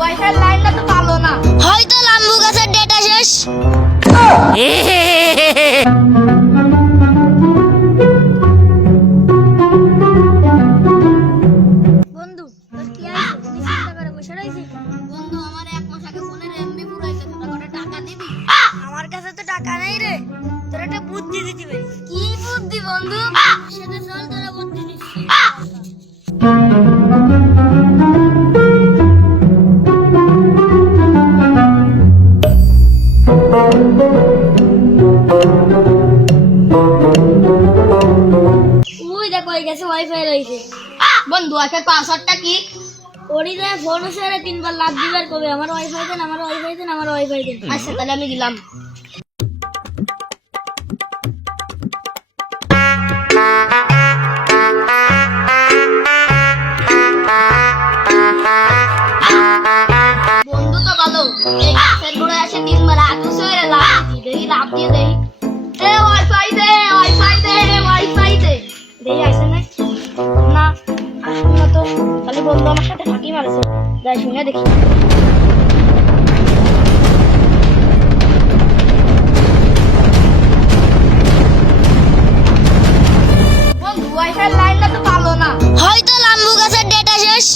Wifi লাইনটা তো ভালো না, হয়তো লাম্বু গাছের ডেটা শেষ। বন্ধু তোর কি আছে? তুমি চিন্তা করে বসে রইছিস? বন্ধু আমার এক মাস আগে ফোনের এমবি পুরাইছে, তোরা কত টাকা দিবি? আমার কাছে তো টাকা নাই রে, তোর একটা বুদ্ধি দিতে পারি। কি বুদ্ধি বন্ধু? সেটা চল তোরা বুদ্ধি দিচ্ছি। ওই দেখো হয়ে গেছে, ওয়াইফাই রয়েছে। বন্ধু ওয়াইফাই পাসওয়ার্ডটা কি? ওরি দে ফোন সেরে তিনবার লাভ দিবার কবে আমার ওয়াইফাই দেন, আমার ওয়াইফাই দেন, আমার ওয়াইফাই দেন। আচ্ছা তাহলে আমি দিলাম। বন্ধু তো ভালো, এই গাছের গোড়ায় এসে তিনবার আগুন সেরে লাভ দিই, দেখি লাভ দিয়ে দেখি। এ ওয়াইফাই দে, ওয়াইফাই দে, ওয়াইফাই দে। দেখি আসে না, না আসুন না তো, তাহলে বন্ধু আমার সাথে ফাঁকি মারছে, যাই শুনে দেখি। বন্ধু ওয়াইফাই লাইনটা তো ভালো না, হয়তো লাম্বু গাছের ডেটা শেষ।